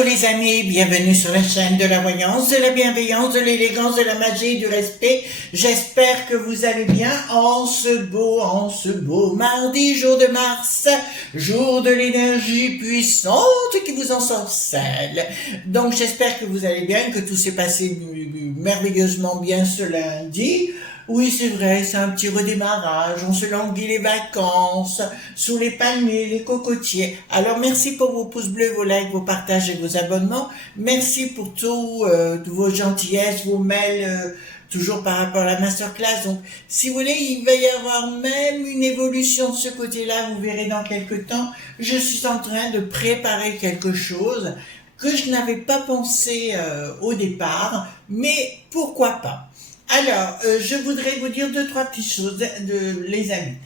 Bonjour les amis, bienvenue sur la chaîne de la voyance, de la bienveillance, de l'élégance, de la magie, du respect. J'espère que vous allez bien en ce beau mardi, jour de mars, jour de l'énergie puissante qui vous ensorcelle. Donc j'espère que vous allez bien, que tout s'est passé merveilleusement bien ce lundi. Oui, c'est vrai, c'est un petit redémarrage, on se languit les vacances, sous les palmiers, les cocotiers. Alors, merci pour vos pouces bleus, vos likes, vos partages et vos abonnements. Merci pour tout, vos gentillesses, vos mails, toujours par rapport à la masterclass. Donc, si vous voulez, il va y avoir même une évolution de ce côté-là, vous verrez dans quelques temps. Je suis en train de préparer quelque chose que je n'avais pas pensé au départ, mais pourquoi pas? Alors, je voudrais vous dire deux, trois petites choses, les amis.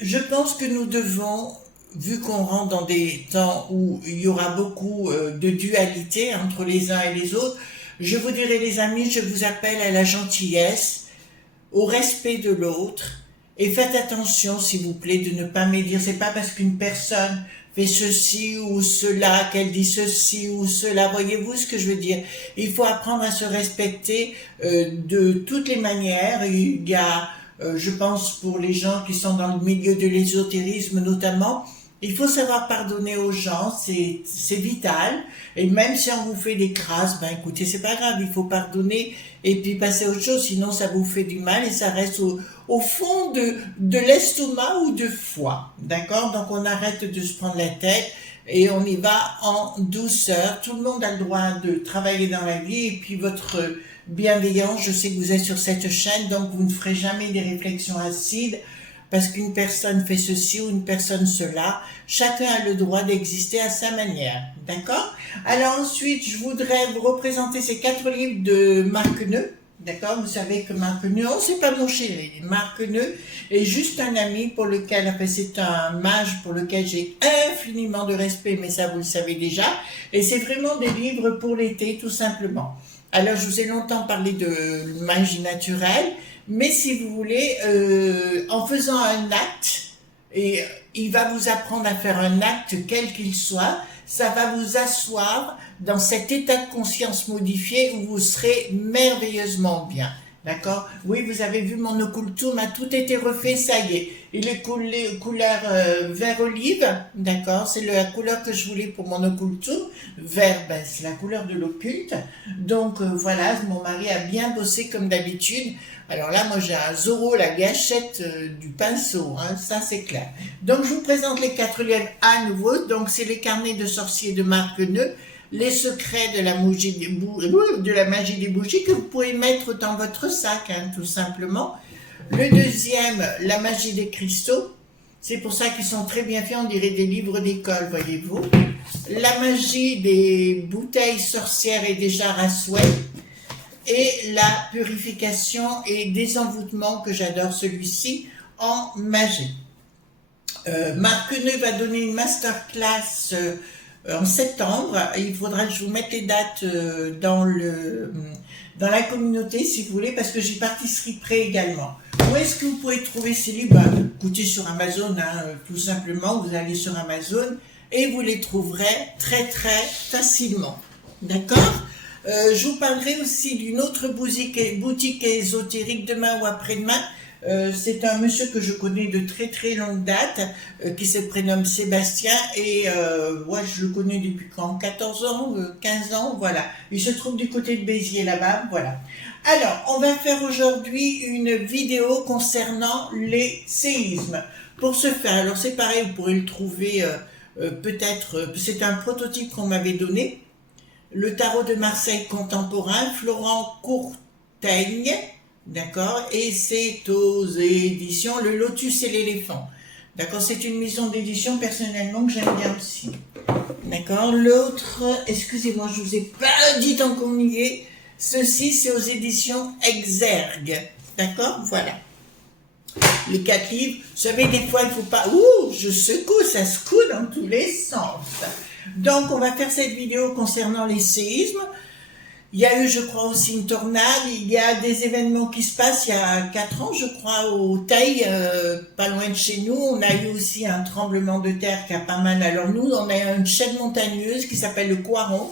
Je pense que nous devons, vu qu'on rentre dans des temps où il y aura beaucoup de dualité entre les uns et les autres, je vous dirais les amis, je vous appelle à la gentillesse, au respect de l'autre, et faites attention s'il vous plaît de ne pas médire. C'est pas parce qu'une personne fait ceci ou cela, qu'elle dit ceci ou cela. Voyez-vous ce que je veux dire? Il faut apprendre à se respecter de toutes les manières. Il y a, je pense, pour les gens qui sont dans le milieu de l'ésotérisme notamment, il faut savoir pardonner aux gens, c'est vital. Et même si on vous fait des crasses, ben écoutez, c'est pas grave, il faut pardonner et puis passer à autre chose, sinon ça vous fait du mal et ça reste au fond de l'estomac ou de foie. D'accord? Donc on arrête de se prendre la tête et on y va en douceur. Tout le monde a le droit de travailler dans la vie et puis votre bienveillance, je sais que vous êtes sur cette chaîne, donc vous ne ferez jamais des réflexions acides parce qu'une personne fait ceci ou une personne cela. Chacun a le droit d'exister à sa manière. D'accord? Alors ensuite, je voudrais vous représenter ces 4 livres de Marc Neu. D'accord? Vous savez que Marc Neu, oh, c'est pas mon chéri. Marc Neu est juste un ami pour lequel, enfin, c'est un mage pour lequel j'ai infiniment de respect, mais ça vous le savez déjà. Et c'est vraiment des livres pour l'été, tout simplement. Alors, je vous ai longtemps parlé de magie naturelle, mais si vous voulez, en faisant un acte, et il va vous apprendre à faire un acte quel qu'il soit, ça va vous asseoir dans cet état de conscience modifié où vous serez merveilleusement bien. D'accord? Oui, vous avez vu mon occultum a tout été refait, ça y est. Il est couleur vert olive, d'accord? C'est la couleur que je voulais pour mon occultum. Vert, ben, c'est la couleur de l'occulte. Donc voilà, mon mari a bien bossé comme d'habitude. Alors là, moi j'ai un Zorro, la gâchette du pinceau, hein, ça c'est clair. Donc je vous présente les 4 livres à nouveau. Donc c'est les carnets de sorciers de Marc Neu. Les secrets de la magie des bougies que vous pouvez mettre dans votre sac, hein, tout simplement. Le deuxième, la magie des cristaux. C'est pour ça qu'ils sont très bien faits, on dirait des livres d'école, voyez-vous. La magie des bouteilles sorcières et des jarres à souhait. Et la purification et désenvoûtement, que j'adore celui-ci, en magie. Marc Neu va donner une masterclass en septembre. Il faudra que je vous mette les dates dans la communauté si vous voulez, parce que j'y participerai également. Où est-ce que vous pouvez trouver ces livres? Écoutez, sur Amazon, hein, tout simplement, vous allez sur Amazon et vous les trouverez très très facilement. D'accord? Je vous parlerai aussi d'une autre boutique ésotérique demain ou après-demain. C'est un monsieur que je connais de très très longue date, qui se prénomme Sébastien, et moi je le connais depuis quand? 14 ans, 15 ans, voilà. Il se trouve du côté de Béziers là-bas, voilà. Alors, on va faire aujourd'hui une vidéo concernant les séismes. Pour ce faire, alors c'est pareil, vous pourrez le trouver peut-être, c'est un prototype qu'on m'avait donné. Le tarot de Marseille contemporain, Florent Courtaigne, d'accord, et c'est aux éditions Le Lotus et l'éléphant. D'accord, c'est une maison d'édition personnellement que j'aime bien aussi. D'accord, l'autre, excusez-moi, je vous ai pas dit tant qu'on y est, ceci c'est aux éditions Exergue. D'accord, voilà. Les 4 livres, vous savez, des fois il ne faut pas, ouh, je secoue, ça secoue dans tous les sens. Donc on va faire cette vidéo concernant les séismes. Il y a eu, je crois, aussi une tornade. Il y a des événements qui se passent. Il y a 4 ans, je crois, au Taï, pas loin de chez nous. On a eu aussi un tremblement de terre qui a pas mal. Alors nous, on a une chaîne montagneuse qui s'appelle le Coiron.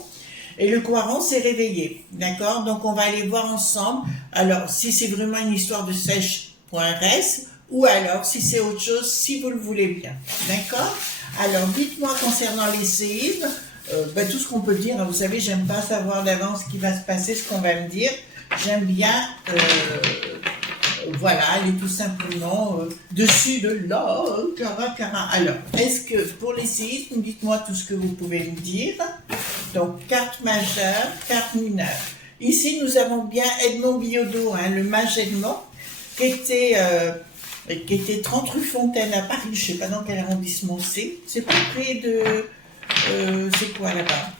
Et le Coiron s'est réveillé. D'accord? Donc on va aller voir ensemble. Alors, si c'est vraiment une histoire de sèche.res ou alors si c'est autre chose, si vous le voulez bien. D'accord? Alors, dites-moi concernant les séismes. Tout ce qu'on peut dire, hein, vous savez, j'aime pas savoir d'avance ce qui va se passer, ce qu'on va me dire. J'aime bien, voilà, aller tout simplement dessus de l'or, cara. Alors, est-ce que pour les séismes, dites-moi tout ce que vous pouvez me dire. Donc, carte majeure, carte mineure. Ici, nous avons bien Edmond Billaudot, hein, le mage Edmond, qui était 30 rue Fontaine à Paris, je sais pas dans quel arrondissement c'est pas près de... c'est quoi là-bas?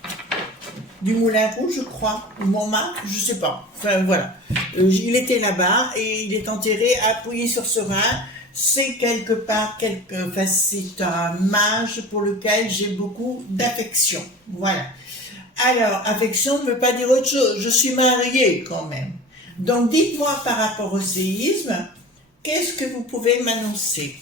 Du Moulin Rouge, je crois, ou Montmartre, je sais pas. Enfin voilà. Il était là-bas et il est enterré appuyé sur ce rein. C'est quelque part, c'est un mage pour lequel j'ai beaucoup d'affection. Voilà. Alors, affection ne veut pas dire autre chose. Je suis mariée quand même. Donc, dites-moi par rapport au séisme, qu'est-ce que vous pouvez m'annoncer?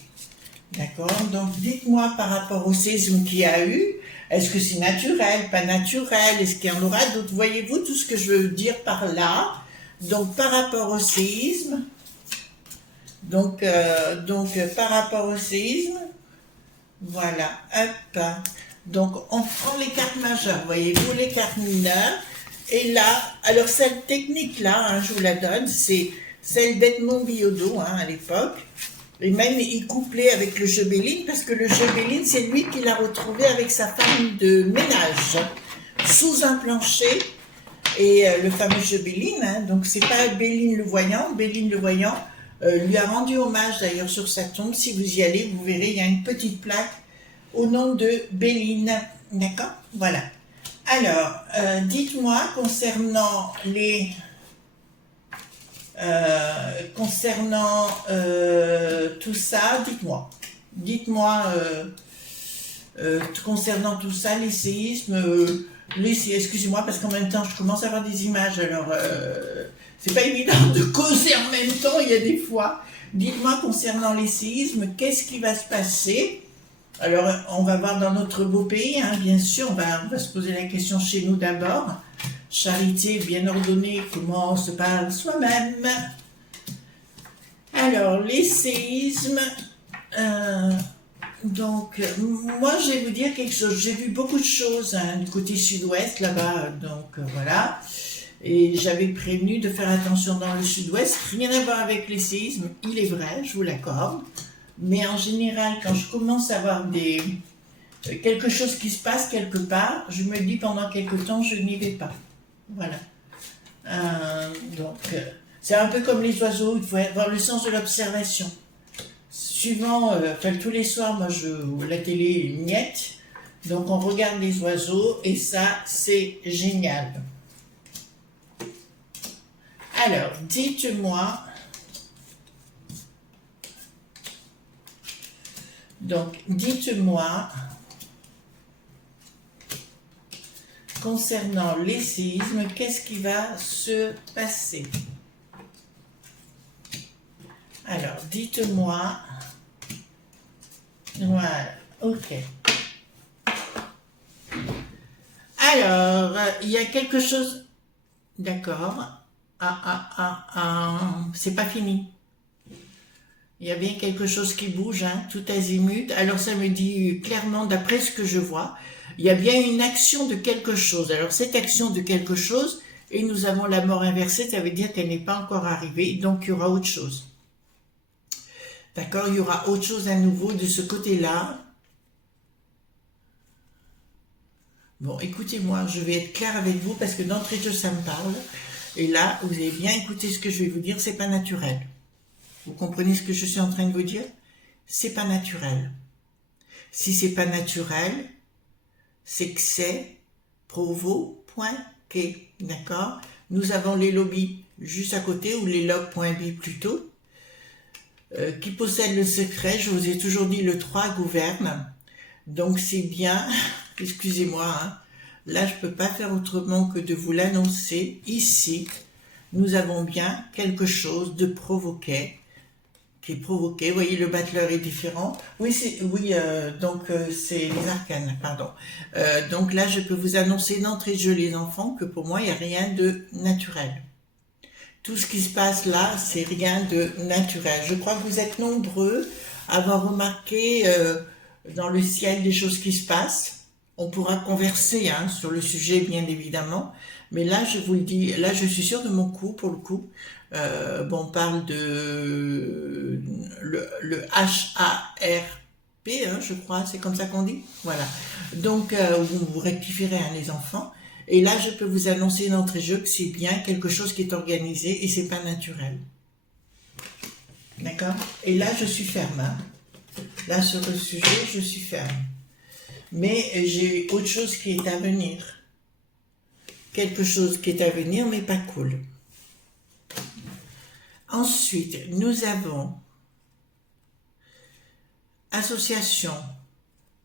D'accord? Donc, dites-moi par rapport au séisme qu'il y a eu. Est-ce que c'est naturel, pas naturel? Est-ce qu'il y en aura d'autres? Voyez-vous tout ce que je veux dire par là? Donc, par rapport au séisme, par rapport au séisme, voilà, hop. Donc, on prend les cartes majeures, voyez-vous, les cartes mineures. Et là, alors cette technique-là, hein, je vous la donne, c'est celle d'Edmond Billaudot, hein, à l'époque. Et même, il couplait avec le jeu Béline, parce que le jeu Béline, c'est lui qui l'a retrouvé avec sa femme de ménage, sous un plancher. Et le fameux jeu Béline, hein, donc c'est pas Béline le Voyant, lui a rendu hommage d'ailleurs sur sa tombe. Si vous y allez, vous verrez, il y a une petite plaque au nom de Béline. D'accord? Voilà. Alors, dites-moi concernant les... tout ça, dites-moi concernant tout ça, les séismes, excusez-moi parce qu'en même temps je commence à avoir des images, alors c'est pas évident de causer en même temps, il y a des fois. Dites-moi concernant les séismes, qu'est-ce qui va se passer? Alors on va voir dans notre beau pays, hein, bien sûr, on va se poser la question chez nous d'abord. Charité bien ordonnée commence par soi-même. Alors, les séismes, donc, moi, je vais vous dire quelque chose. J'ai vu beaucoup de choses hein, du côté sud-ouest, là-bas, donc voilà. Et j'avais prévenu de faire attention dans le sud-ouest. Rien à voir avec les séismes, il est vrai, je vous l'accorde. Mais en général, quand je commence à avoir quelque chose qui se passe quelque part, je me dis pendant quelque temps, je n'y vais pas. Voilà. C'est un peu comme les oiseaux, il faut avoir le sens de l'observation. Suivant, tous les soirs, moi, la télé est niette, donc on regarde les oiseaux et ça, c'est génial. Alors, dites-moi, concernant les séismes, qu'est-ce qui va se passer? Alors, dites-moi. Voilà, ok. Alors, il y a quelque chose... D'accord. C'est pas fini. Il y a bien quelque chose qui bouge, hein, tout azimut. Alors, ça me dit clairement, d'après ce que je vois, il y a bien une action de quelque chose. Alors, cette action de quelque chose, et nous avons la mort inversée, ça veut dire qu'elle n'est pas encore arrivée, donc il y aura autre chose. D'accord, il y aura autre chose à nouveau de ce côté-là. Bon, écoutez-moi, je vais être claire avec vous parce que d'entrée de jeu, ça me parle. Et là, vous avez bien écouté ce que je vais vous dire, c'est pas naturel. Vous comprenez ce que je suis en train de vous dire? C'est pas naturel. Si c'est pas naturel, c'est que c'est provo.quai, d'accord? Nous avons les lobbies juste à côté, ou les logs.b plutôt, qui possèdent le secret. Je vous ai toujours dit, le 3 gouverne, donc c'est bien, excusez-moi, hein, Là, je ne peux pas faire autrement que de vous l'annoncer. Ici, nous avons bien quelque chose de provoqué, qui est provoqué. Vous voyez, le battleur est différent. Oui, c'est les arcanes, pardon. Donc là, je peux vous annoncer d'entrée de jeu, les enfants, que pour moi, il n'y a rien de naturel. Tout ce qui se passe là, c'est rien de naturel. Je crois que vous êtes nombreux à avoir remarqué dans le ciel des choses qui se passent. On pourra converser sur le sujet, bien évidemment. Mais là, je vous le dis, là, je suis sûre de mon coup, pour le coup. On parle de le HARP, je crois, c'est comme ça qu'on dit. Voilà. Donc, vous rectifierez, les enfants. Et là, je peux vous annoncer d'entrée de jeu que c'est bien quelque chose qui est organisé et c'est pas naturel. D'accord? Et là, je suis ferme. Là, sur le sujet, je suis ferme. Mais j'ai autre chose qui est à venir. Quelque chose qui est à venir, mais pas cool. Ensuite, nous avons association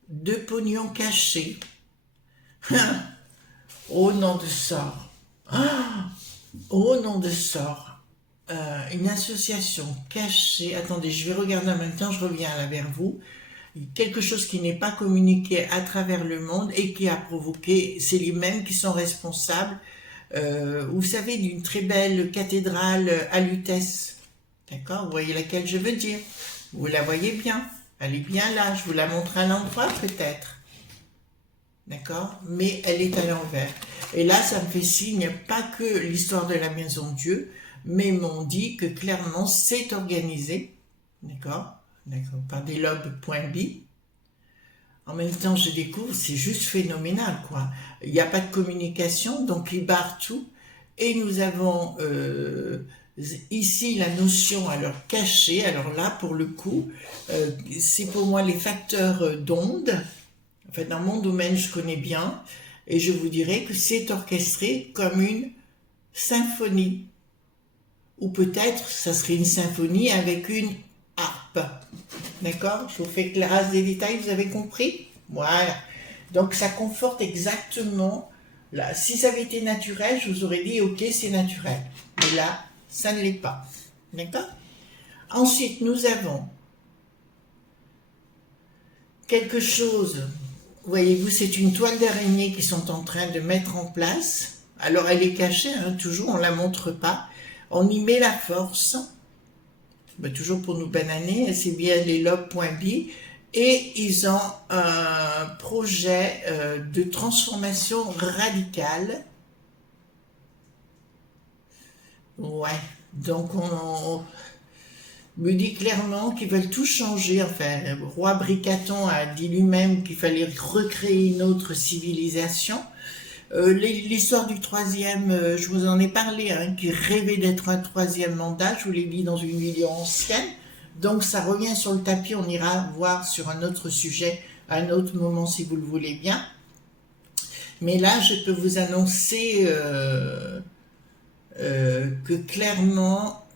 de pognon caché. Au nom de sort. Au nom de sort. Une association cachée. Attendez, je vais regarder en même temps, je reviens là vers vous. Quelque chose qui n'est pas communiqué à travers le monde et qui a provoqué, c'est les mêmes qui sont responsables, vous savez, d'une très belle cathédrale à Lutèce. D'accord? Vous voyez laquelle je veux dire? Vous la voyez bien. Elle est bien là. Je vous la montre à l'endroit peut-être. D'accord? Mais elle est à l'envers. Et là, ça me fait signe, pas que l'histoire de la maison de Dieu, mais m'ont dit que clairement, c'est organisé. D'accord? D'accord, par des lobes.bi. En même temps, je découvre, c'est juste phénoménal, quoi. Il n'y a pas de communication, donc ils barrent tout. Et nous avons ici la notion, alors cachée, alors là, pour le coup, c'est pour moi les facteurs d'onde. En fait, dans mon domaine, je connais bien, et je vous dirais que c'est orchestré comme une symphonie. Ou peut-être, ça serait une symphonie avec une harpe. D'accord? Je vous fais éclairage des détails, vous avez compris? Voilà. Donc ça conforte exactement. Là, si ça avait été naturel, je vous aurais dit ok, c'est naturel. Mais là, ça ne l'est pas. D'accord? Ensuite, nous avons quelque chose. Voyez-vous, c'est une toile d'araignée qu'ils sont en train de mettre en place. Alors elle est cachée, toujours, on ne la montre pas. On y met la force. Toujours pour nous bananer, c'est bien les lobes.bi, et ils ont un projet de transformation radicale. Ouais, donc on me dit clairement qu'ils veulent tout changer. Enfin, le roi Bricaton a dit lui-même qu'il fallait recréer une autre civilisation. L'histoire du troisième, je vous en ai parlé, qui rêvait d'être un troisième mandat, je vous l'ai dit dans une vidéo ancienne. Donc ça revient sur le tapis, on ira voir sur un autre sujet, à un autre moment si vous le voulez bien. Mais là, je peux vous annoncer que clairement,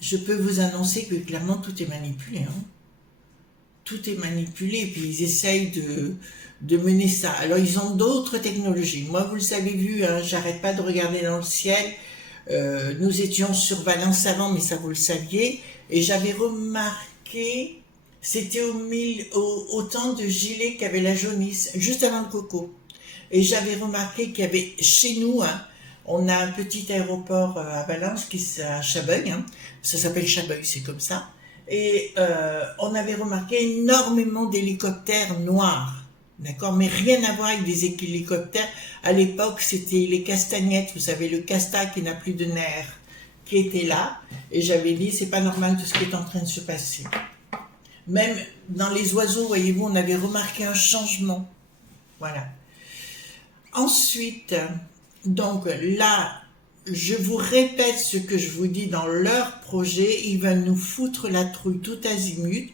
je peux vous annoncer que clairement tout est manipulé. Tout est manipulé, et puis ils essayent de mener ça. Alors, ils ont d'autres technologies. Moi, vous le savez vu, j'arrête pas de regarder dans le ciel. Nous étions sur Valence avant, mais ça, vous le saviez. Et j'avais remarqué, c'était au temps de Gilet qu'avait la jaunisse, juste avant le coco. Et j'avais remarqué qu'il y avait, chez nous, on a un petit aéroport à Valence, à Chabeuil, ça s'appelle Chabeuil, c'est comme ça. Et on avait remarqué énormément d'hélicoptères noirs, d'accord, mais rien à voir avec des hélicoptères. À l'époque, c'était les castagnettes, vous savez, le casta qui n'a plus de nerfs, qui était là. Et j'avais dit, c'est pas normal tout ce qui est en train de se passer. Même dans les oiseaux, voyez-vous, on avait remarqué un changement. Voilà. Ensuite, donc là, je vous répète ce que je vous dis dans leur projet, ils veulent nous foutre la trouille tout azimut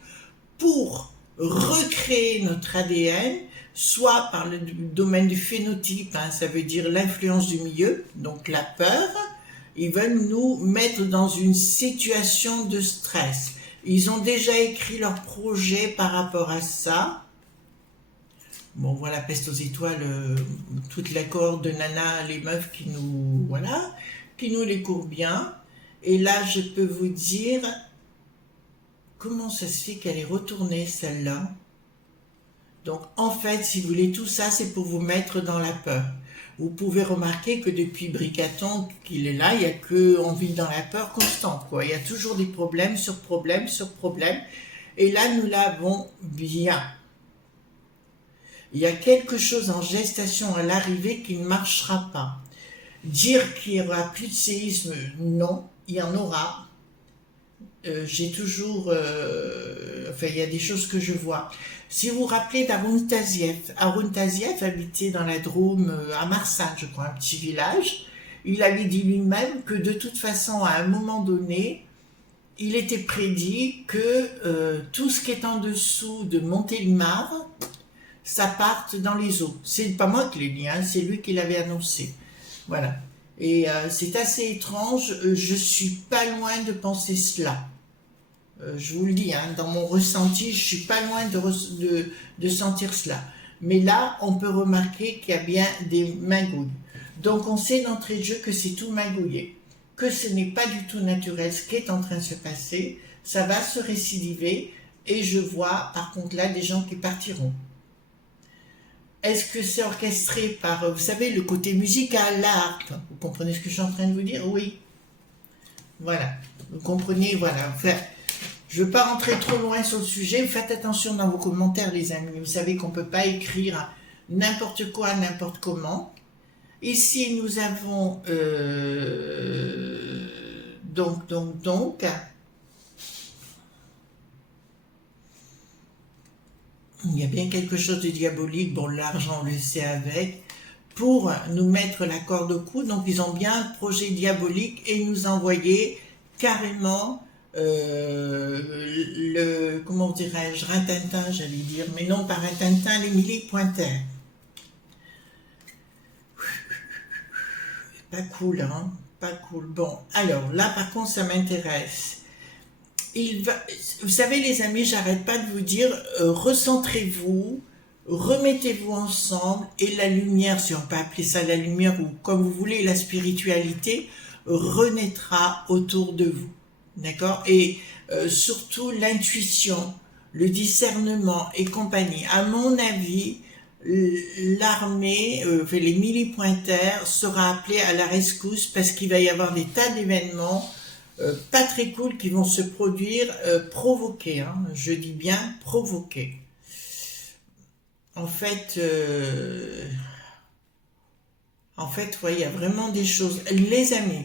pour recréer notre ADN, soit par le domaine du phénotype, ça veut dire l'influence du milieu, donc la peur. Ils veulent nous mettre dans une situation de stress. Ils ont déjà écrit leur projet par rapport à ça. Bon, voilà, Peste aux étoiles, toute la cohorte de nanas, les meufs qui nous, voilà, qui nous les courent bien. Et là, je peux vous dire, comment ça se fait qu'elle est retournée, celle-là? Donc, en fait, si vous voulez, tout ça, c'est pour vous mettre dans la peur. Vous pouvez remarquer que depuis Bricaton qu'il est là, il n'y a que, on vit dans la peur constante, quoi. Il y a toujours des problèmes sur problèmes sur problèmes. Et là, nous l'avons bien. Il y a quelque chose en gestation à l'arrivée qui ne marchera pas. Dire qu'il n'y aura plus de séisme, non, il y en aura. J'ai toujours... enfin, il y a des choses que je vois. Si vous vous rappelez d'Arun Taziev, Arun Taziev habitait dans la Drôme, à Marsanne, je crois, un petit village. Il avait dit lui-même que de toute façon, à un moment donné, il était prédit que tout ce qui est en dessous de Montélimar, ça parte dans les eaux. C'est pas moi qui l'ai dit, hein, c'est lui qui l'avait annoncé. Voilà. Et c'est assez étrange, je suis pas loin de penser cela. Je vous le dis, hein, dans mon ressenti, je suis pas loin de sentir cela. Mais là, on peut remarquer qu'il y a bien des magouilles. Donc on sait d'entrée de jeu que c'est tout magouillé, que ce n'est pas du tout naturel ce qui est en train de se passer, ça va se récidiver, et je vois par contre là des gens qui partiront. Est-ce que c'est orchestré par, vous savez, le côté musical, l'art? Vous comprenez ce que je suis en train de vous dire? Oui. Voilà. Vous comprenez, voilà. Enfin, je ne veux pas rentrer trop loin sur le sujet. Faites attention dans vos commentaires, les amis. Vous savez qu'on ne peut pas écrire n'importe quoi, n'importe comment. Ici, nous avons... donc... Il y a bien quelque chose de diabolique, bon l'argent on le sait avec, pour nous mettre la corde au cou. Donc ils ont bien un projet diabolique et nous envoyer carrément comment dirais-je, Rintintin j'allais dire, mais non pas Rintintin, l'Émilie Pointer. Pas cool, hein, pas cool. Bon, alors là par contre ça m'intéresse. Vous savez les amis, j'arrête pas de vous dire, recentrez-vous, remettez-vous ensemble et la lumière, si on peut appeler ça la lumière ou comme vous voulez, la spiritualité renaîtra autour de vous, d'accord? Et surtout l'intuition, le discernement et compagnie. À mon avis, l'armée, les millipointaires sera appelée à la rescousse parce qu'il va y avoir des tas d'événements pas très cool qui vont se produire, provoquer, hein, je dis bien provoquer. En fait, ouais, il y a vraiment des choses. Les amis,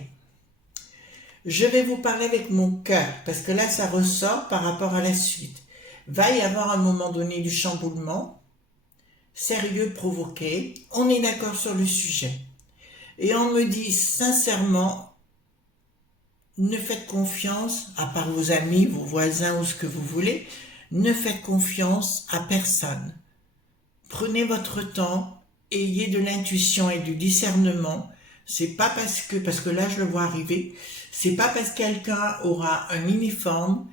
je vais vous parler avec mon cœur, parce que là, ça ressort par rapport à la suite. Va y avoir à un moment donné du chamboulement, sérieux, provoqué. On est d'accord sur le sujet. Et on me dit sincèrement, ne faites confiance, à part vos amis, vos voisins ou ce que vous voulez, ne faites confiance à personne. Prenez votre temps, ayez de l'intuition et du discernement. C'est pas parce que là je le vois arriver, c'est pas parce que quelqu'un aura un uniforme,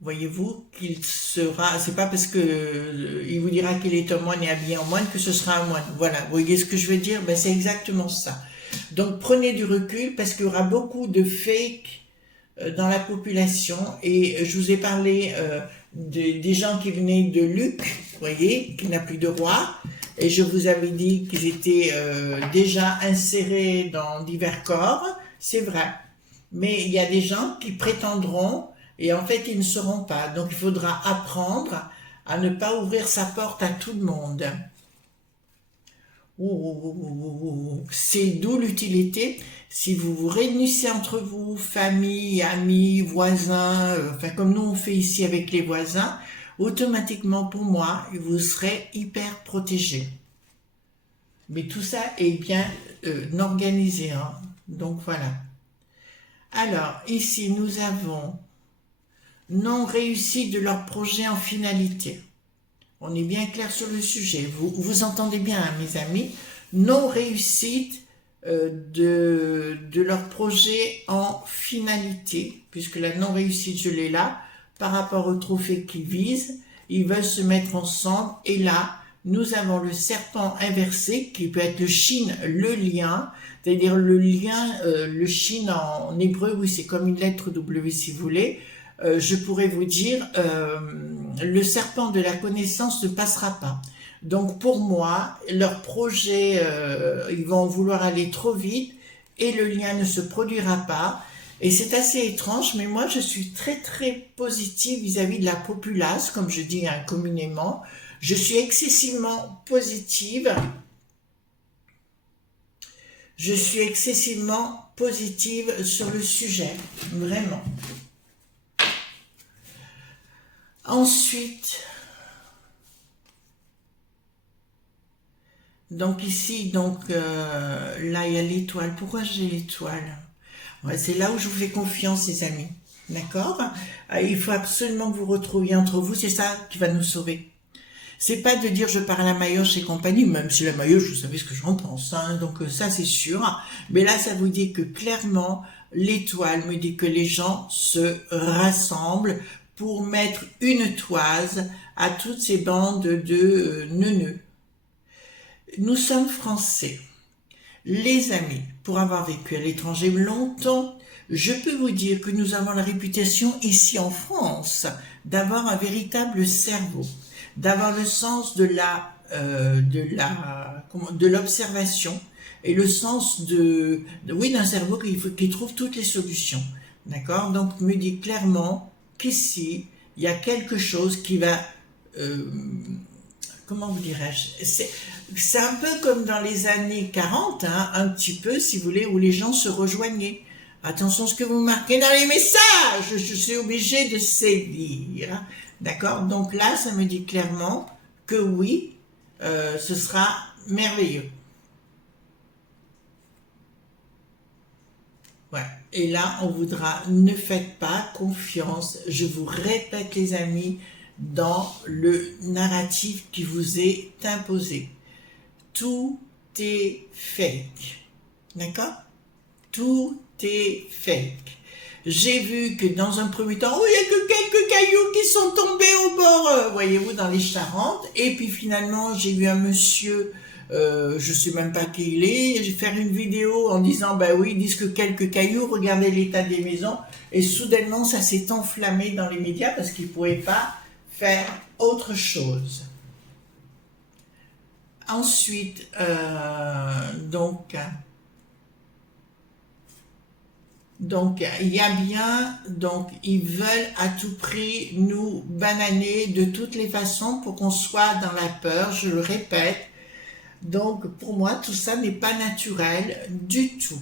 voyez-vous, qu'il sera, c'est pas parce que il vous dira qu'il est un moine et habillé en moine que ce sera un moine. Voilà, vous voyez ce que je veux dire? Ben, c'est exactement ça. Donc prenez du recul parce qu'il y aura beaucoup de fake dans la population et je vous ai parlé des gens qui venaient de Luc, vous voyez, qui n'a plus de roi, et je vous avais dit qu'ils étaient déjà insérés dans divers corps, c'est vrai, mais il y a des gens qui prétendront et en fait ils ne seront pas, donc il faudra apprendre à ne pas ouvrir sa porte à tout le monde. C'est d'où l'utilité, si vous vous réunissez entre vous, famille, amis, voisins, enfin comme nous on fait ici avec les voisins, automatiquement pour moi, vous serez hyper protégés. Mais tout ça est bien organisé, hein. Donc voilà. Alors, ici nous avons non réussite de leur projet en finalité. On est bien clair sur le sujet. Vous entendez bien, hein, mes amis. Non réussite de leur projet en finalité, puisque la non réussite, je l'ai là, par rapport au trophée qu'ils visent. Ils veulent se mettre ensemble et là, nous avons le serpent inversé qui peut être le shin, le lien, c'est-à-dire le lien, le shin en hébreu, oui, c'est comme une lettre W si vous voulez. Je pourrais vous dire, le serpent de la connaissance ne passera pas. Donc pour moi, leur projet, ils vont vouloir aller trop vite et le lien ne se produira pas. Et c'est assez étrange, mais moi je suis très très positive vis-à-vis de la populace, comme je dis communément. Je suis excessivement positive. Je suis excessivement positive sur le sujet, vraiment. Ensuite, donc ici, là il y a l'étoile. Pourquoi j'ai l'étoile? Ouais, c'est là où je vous fais confiance, les amis. D'accord? Il faut absolument que vous retrouviez entre vous, c'est ça qui va nous sauver. C'est pas de dire je parle à Mayoche et compagnie, même si la Mayoche, vous savez ce que j'en pense, hein, donc ça c'est sûr. Mais là, ça vous dit que clairement, l'étoile me dit que les gens se rassemblent pour mettre une toise à toutes ces bandes de neuneux. Nous sommes français. Les amis, pour avoir vécu à l'étranger longtemps, je peux vous dire que nous avons la réputation ici en France d'avoir un véritable cerveau, d'avoir le sens de l'observation et le sens d'un cerveau qui trouve toutes les solutions. D'accord? Donc, me dit clairement qu'ici, il y a quelque chose qui va, comment vous dirais-je, c'est un peu comme dans les années 40, hein, un petit peu, si vous voulez, où les gens se rejoignaient. Attention à ce que vous marquez dans les messages, je suis obligée de sévir. D'accord? Donc là, ça me dit clairement que oui, ce sera merveilleux. Ouais. Et là, on voudra, ne faites pas confiance, je vous répète les amis, dans le narratif qui vous est imposé. Tout est fake. D'accord? Tout est fake. J'ai vu que dans un premier temps, il n'y a que quelques cailloux qui sont tombés au bord, voyez-vous, dans les Charentes. Et puis finalement, j'ai vu un monsieur, je sais même pas qui il est, j'ai fait une vidéo en disant, bah oui, ils disent que quelques cailloux, regardez l'état des maisons. Et soudainement, ça s'est enflammé dans les médias parce qu'ils ne pouvaient pas faire autre chose. Ensuite, donc, il y a bien, ils veulent à tout prix nous bananer de toutes les façons pour qu'on soit dans la peur, je le répète. Donc, pour moi, tout ça n'est pas naturel du tout.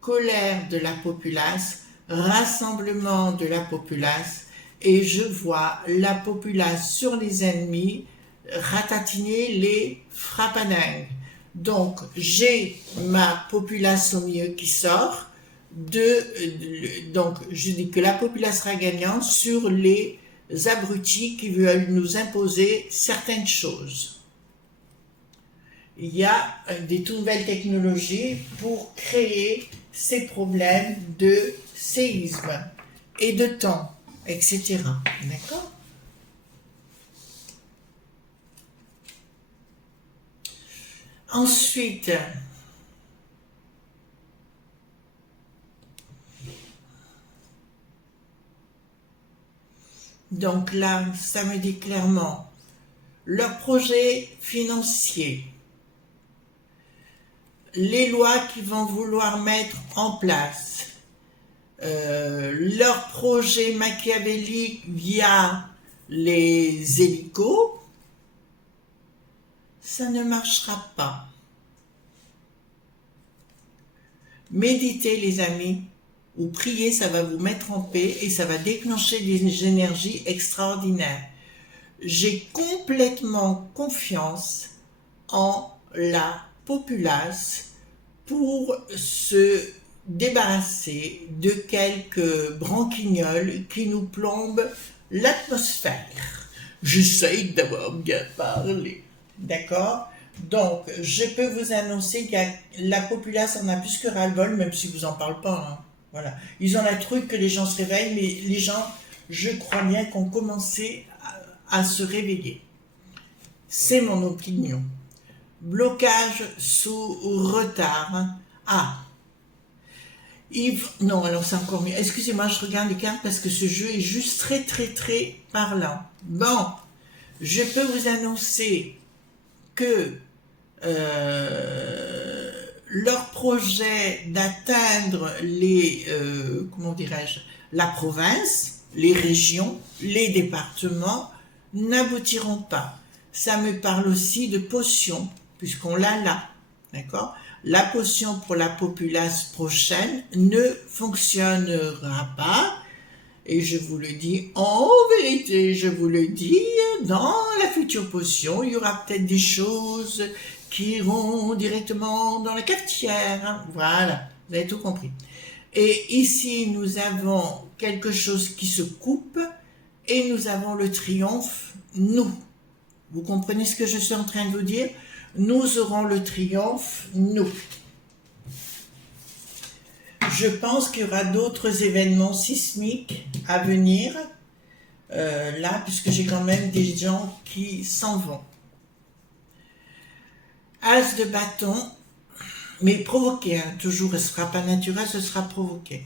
Colère de la populace, rassemblement de la populace, et je vois la populace sur les ennemis ratatiner les frappadingues. Donc, j'ai ma populace au milieu qui sort, donc je dis que la populace sera gagnante sur les abrutis qui veulent nous imposer certaines choses. Il y a des toutes nouvelles technologies pour créer ces problèmes de séisme et de temps, etc. D'accord ? Ensuite, donc là, ça me dit clairement, leur projet financier, les lois qu'ils vont vouloir mettre en place, leur projet machiavélique via les hélicos, ça ne marchera pas. Méditez les amis, ou priez, ça va vous mettre en paix et ça va déclencher des énergies extraordinaires. J'ai complètement confiance en la populace pour se débarrasser de quelques branquignoles qui nous plombent l'atmosphère. J'essaye d'avoir bien parlé. D'accord? Donc, je peux vous annoncer que la populace en a plus que ras-le-bol, même si vous n'en parlez pas. Hein. Voilà. Ils ont la truc que les gens se réveillent, mais les gens, je crois bien, qu'ont commencé à se réveiller. C'est mon opinion. Blocage sous retard. Ah, Yves, non, alors c'est encore mieux. Excusez-moi, je regarde les cartes parce que ce jeu est juste très parlant. Bon, je peux vous annoncer que leur projet d'atteindre les, comment dirais-je, la province, les régions, les départements, n'aboutiront pas. Ça me parle aussi de potions, puisqu'on l'a là, d'accord? La potion pour la populace prochaine ne fonctionnera pas. Et je vous le dis en vérité, je vous le dis, dans la future potion, il y aura peut-être des choses qui iront directement dans la cafetière. Hein. Voilà, vous avez tout compris. Et ici, nous avons quelque chose qui se coupe et nous avons le triomphe, nous. Vous comprenez ce que je suis en train de vous dire? Nous aurons le triomphe, nous. Je pense qu'il y aura d'autres événements sismiques à venir, là, puisque j'ai quand même des gens qui s'en vont. As de bâton, mais provoqué, hein, toujours, ce ne sera pas naturel, ce sera provoqué.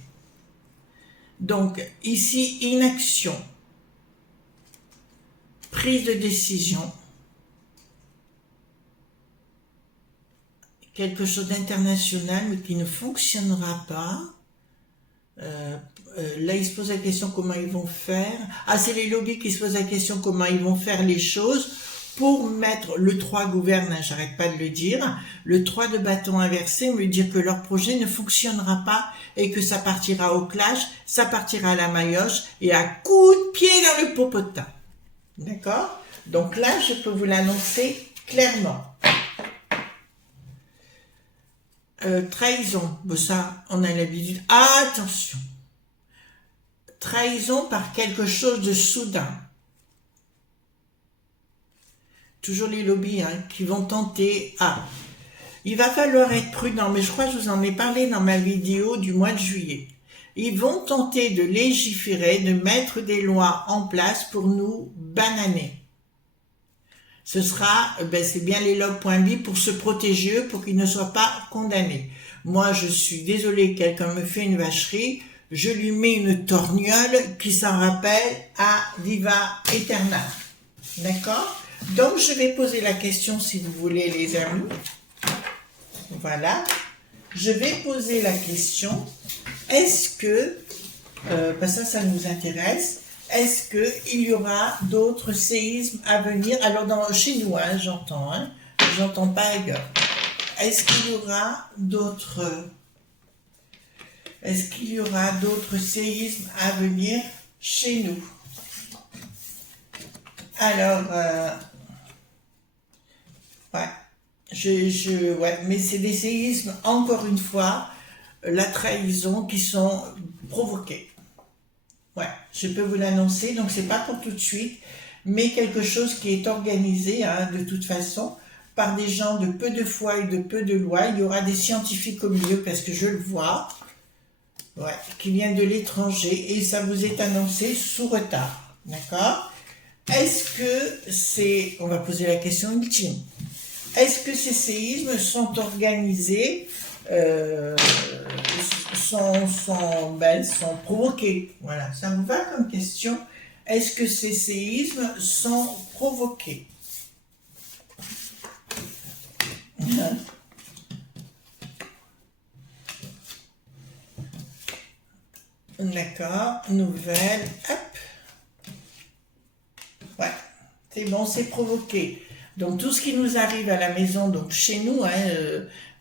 Donc, ici, inaction, prise de décision, quelque chose d'international mais qui ne fonctionnera pas. Là, ils se posent la question comment ils vont faire. Ah, c'est les lobbies qui se posent la question comment ils vont faire les choses pour mettre le 3 gouverne, hein, j'arrête pas de le dire, le 3 de bâton inversé me dire que leur projet ne fonctionnera pas et que ça partira au clash, ça partira à la maillotche et à coup de pied dans le popotin. D'accord? Donc là, je peux vous l'annoncer clairement. Trahison, bon ça, on a l'habitude. Attention, trahison par quelque chose de soudain. Toujours les lobbies hein, qui vont tenter. Ah, il va falloir être prudent, mais je crois que je vous en ai parlé dans ma vidéo du mois de juillet. Ils vont tenter de légiférer, de mettre des lois en place pour nous bananer. Ce sera, c'est bien les logs.bi pour se protéger, pour qu'ils ne soient pas condamnés. Moi, je suis désolée, quelqu'un me fait une vacherie, je lui mets une torgnole qui s'en rappelle à Viva Aeterna. D'accord? Donc, je vais poser la question, si vous voulez, les amis. Voilà. Je vais poser la question, est-ce que, ça nous intéresse, est-ce qu'il y aura d'autres séismes à venir? Alors, chez nous, hein, j'entends pas ailleurs. Est-ce qu'il y aura d'autres séismes à venir chez nous? Alors, ouais, mais c'est des séismes, encore une fois, la trahison qui sont provoqués. Ouais, je peux vous l'annoncer, donc c'est pas pour tout de suite, mais quelque chose qui est organisé, hein, de toute façon, par des gens de peu de foi et de peu de loi. Il y aura des scientifiques au milieu, parce que je le vois, ouais, qui viennent de l'étranger, et ça vous est annoncé sous retard, d'accord? Est-ce que c'est, on va poser la question ultime, est-ce que ces séismes sont organisés, sont provoqués? Voilà, ça me va comme question. Est-ce que ces séismes sont provoqués? D'accord, nouvelle, hop. Ouais, c'est bon, c'est provoqué. Donc tout ce qui nous arrive à la maison, donc chez nous, hein,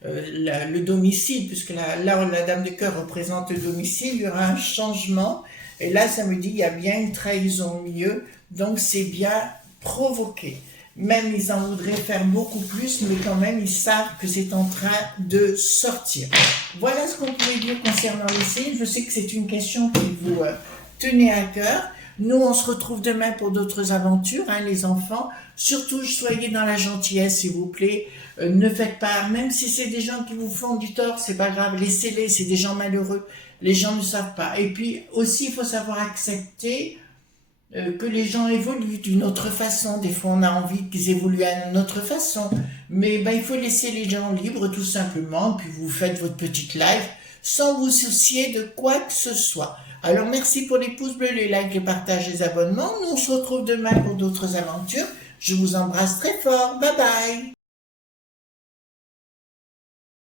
le domicile, puisque là la dame de cœur représente le domicile, il y aura un changement. Et là, ça me dit, il y a bien une trahison au milieu, donc c'est bien provoqué. Même ils en voudraient faire beaucoup plus, mais quand même, ils savent que c'est en train de sortir. Voilà ce qu'on pouvait dire concernant les signes. Je sais que c'est une question qui vous tenait à cœur. Nous, on se retrouve demain pour d'autres aventures, hein, les enfants. Surtout, soyez dans la gentillesse, s'il vous plaît. Ne faites pas, même si c'est des gens qui vous font du tort, c'est pas grave, laissez-les, c'est des gens malheureux. Les gens ne savent pas. Et puis, aussi, il faut savoir accepter que les gens évoluent d'une autre façon. Des fois, on a envie qu'ils évoluent à une autre façon. Mais ben, il faut laisser les gens libres, tout simplement. Puis vous faites votre petite live sans vous soucier de quoi que ce soit. Alors, merci pour les pouces bleus, les likes, les partages, les abonnements. Nous, on se retrouve demain pour d'autres aventures. Je vous embrasse très fort. Bye bye.